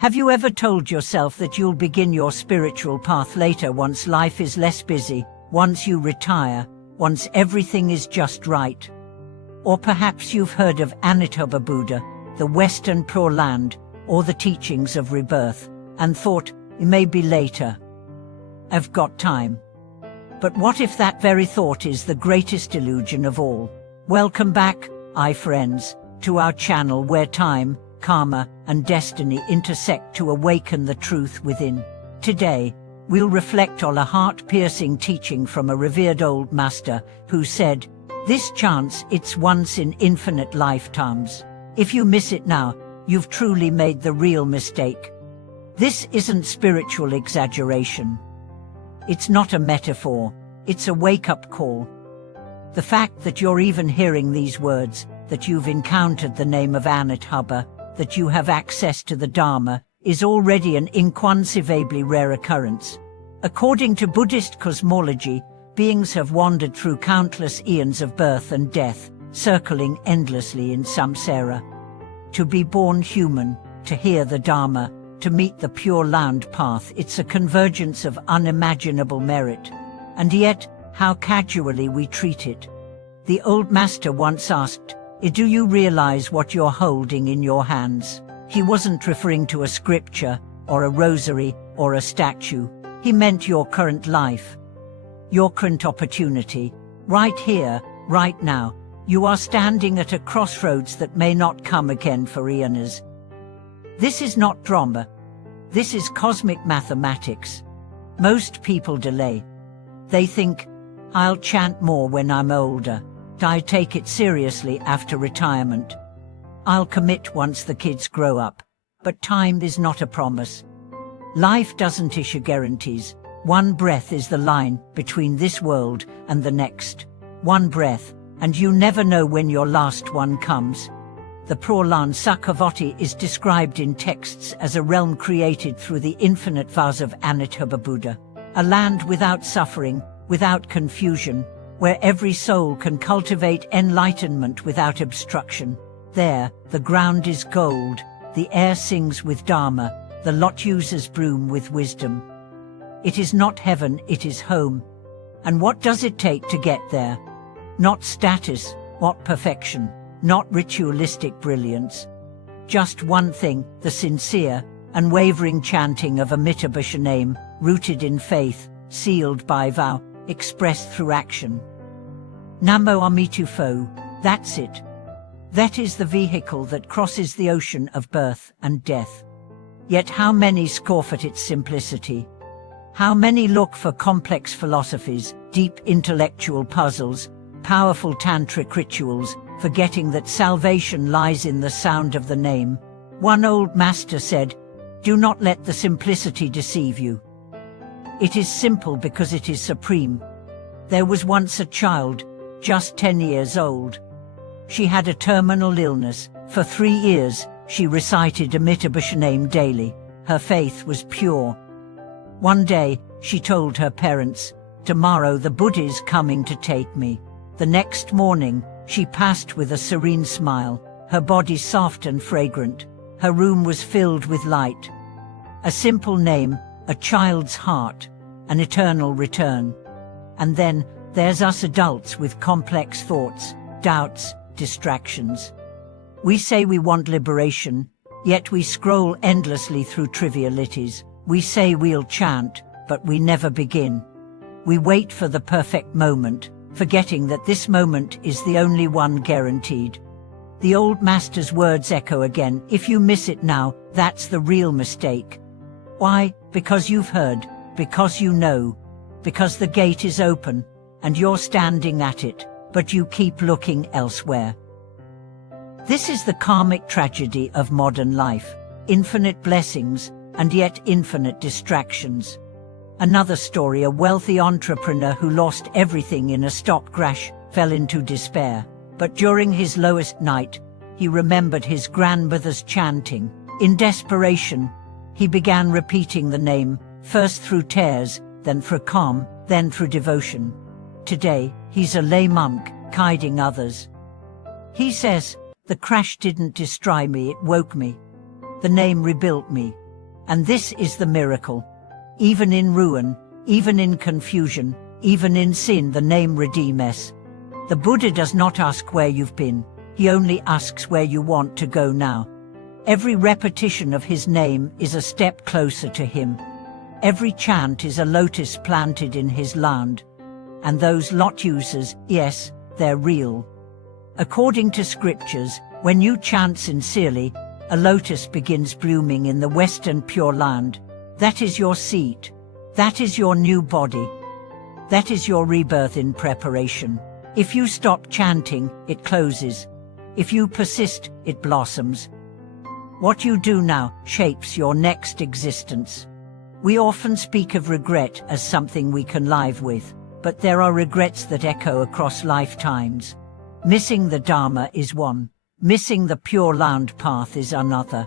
Have you ever told yourself that you'll begin your spiritual path later, once life is less busy, once you retire, once everything is just right? Or perhaps you've heard of Amitabha Buddha, the Western Pure Land, or the teachings of rebirth, and thought, it may be later. I've got time. But what if that very thought is the greatest illusion of all? Welcome back, friends, to our channel where time, karma, and destiny intersect to awaken the truth within. Today, we'll reflect on a heart-piercing teaching from a revered old master who said, "This chance, it's once in infinite lifetimes. If you miss it now, you've truly made the real mistake." This isn't spiritual exaggeration. It's not a metaphor, it's a wake-up call. The fact that you're even hearing these words, that you've encountered the name of Amitabha, that you have access to the Dharma, is already an inconceivably rare occurrence. According to Buddhist cosmology, beings have wandered through countless eons of birth and death, circling endlessly in samsara. To be born human, to hear the Dharma, to meet the Pure Land path, it's a convergence of unimaginable merit. And yet, how casually we treat it. The old master once asked, "Do you realize what you're holding in your hands?" He wasn't referring to a scripture, or a rosary, or a statue. He meant your current life. Your current opportunity. Right here, right now. You are standing at a crossroads that may not come again for eons. This is not drama. This is cosmic mathematics. Most people delay. They think, "I'll chant more when I'm older. I'll take it seriously after retirement. I'll commit once the kids grow up." But time is not a promise. Life doesn't issue guarantees. One breath is the line between this world and the next. One breath, and you never know when your last one comes. The Pure Land Sakhavati is described in texts as a realm created through the infinite vows of Amitabha Buddha. A land without suffering, without confusion, where every soul can cultivate enlightenment without obstruction. There, the ground is gold, the air sings with Dharma, the lotuses bloom with wisdom. It is not heaven, it is home. And what does it take to get there? Not status, not perfection, not ritualistic brilliance. Just one thing, the sincere, unwavering chanting of Amitabha's name, rooted in faith, sealed by vow, expressed through action. Namo Amitufo, that's it. That is the vehicle that crosses the ocean of birth and death. Yet how many scoff at its simplicity? How many look for complex philosophies, deep intellectual puzzles, powerful tantric rituals, forgetting that salvation lies in the sound of the name? One old master said, "Do not let the simplicity deceive you. It is simple because it is supreme." There was once a child, just 10 years old. She had a terminal illness. For 3 years, she recited Amitabha's name daily. Her faith was pure. One day, she told her parents, "Tomorrow the Buddha is coming to take me." The next morning, she passed with a serene smile, her body soft and fragrant. Her room was filled with light. A simple name, a child's heart, an eternal return. And then, there's us adults with complex thoughts, doubts, distractions. We say we want liberation, yet we scroll endlessly through trivialities. We say we'll chant, but we never begin. We wait for the perfect moment, forgetting that this moment is the only one guaranteed. The old master's words echo again, "If you miss it now, that's the real mistake." Why? Because you've heard, because you know, because the gate is open, and you're standing at it, but you keep looking elsewhere. This is the karmic tragedy of modern life. Infinite blessings, and yet infinite distractions. Another story, a wealthy entrepreneur who lost everything in a stock crash, fell into despair. But during his lowest night, he remembered his grandmother's chanting. In desperation, he began repeating the name, first through tears, then through calm, then through devotion. Today, he's a lay monk, guiding others. He says, "The crash didn't destroy me, it woke me. The name rebuilt me. And this is the miracle. Even in ruin, even in confusion, even in sin, the name redeems. The Buddha does not ask where you've been, he only asks where you want to go now. Every repetition of his name is a step closer to him. Every chant is a lotus planted in his land. And those lotuses, yes, they're real. According to scriptures, when you chant sincerely, a lotus begins blooming in the Western Pure Land. That is your seat. That is your new body. That is your rebirth in preparation. If you stop chanting, it closes. If you persist, it blossoms. What you do now shapes your next existence. We often speak of regret as something we can live with, but there are regrets that echo across lifetimes. Missing the Dharma is one. Missing the Pure Land path is another.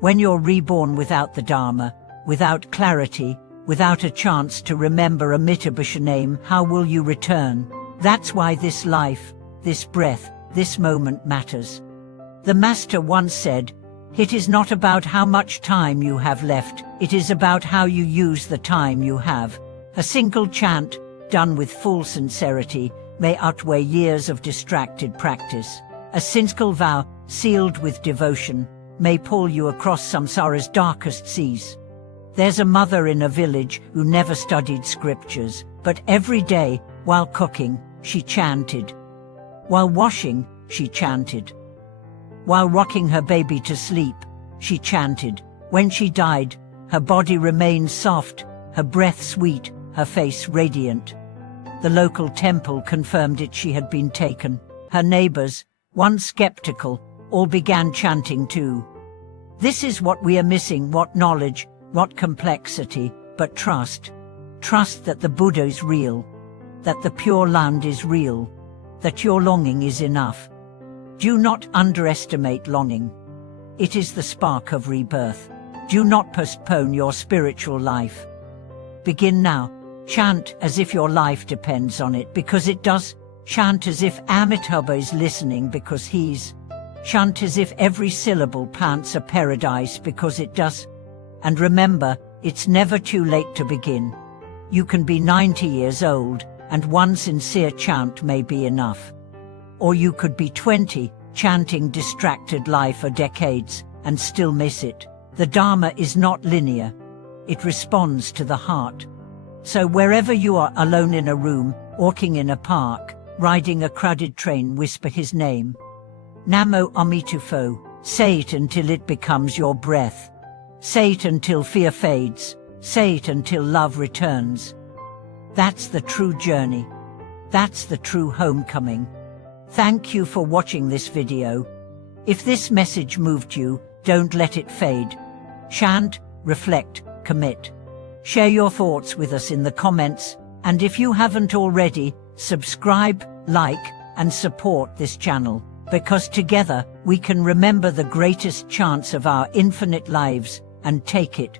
When you're reborn without the Dharma, without clarity, without a chance to remember a Mittabusha name, how will you return? That's why this life, this breath, this moment matters. The Master once said, "It is not about how much time you have left, it is about how you use the time you have." A single chant, done with full sincerity, may outweigh years of distracted practice. A single vow, sealed with devotion, may pull you across samsara's darkest seas. There's a mother in a village who never studied scriptures, but every day, while cooking, she chanted. While washing, she chanted. While rocking her baby to sleep, she chanted. When she died, her body remained soft, her breath sweet, her face radiant. The local temple confirmed it, she had been taken. Her neighbors, once skeptical, all began chanting too. This is what we are missing, what knowledge, what complexity, but trust. Trust that the Buddha is real, that the Pure Land is real, that your longing is enough. Do not underestimate longing. It is the spark of rebirth. Do not postpone your spiritual life. Begin now. Chant as if your life depends on it, because it does. Chant as if Amitabha is listening, because he's. Chant as if every syllable plants a paradise, because it does. And remember, it's never too late to begin. You can be 90 years old, and one sincere chant may be enough. Or you could be 20, chanting distracted life for decades, and still miss it. The Dharma is not linear. It responds to the heart. So wherever you are, alone in a room, walking in a park, riding a crowded train, whisper his name. Namo Amitufo. Say it until it becomes your breath. Say it until fear fades. Say it until love returns. That's the true journey. That's the true homecoming. Thank you for watching this video. If this message moved you, don't let it fade. Chant, reflect, commit. Share your thoughts with us in the comments, and if you haven't already, subscribe, like, and support this channel, because together we can remember the greatest chance of our infinite lives and take it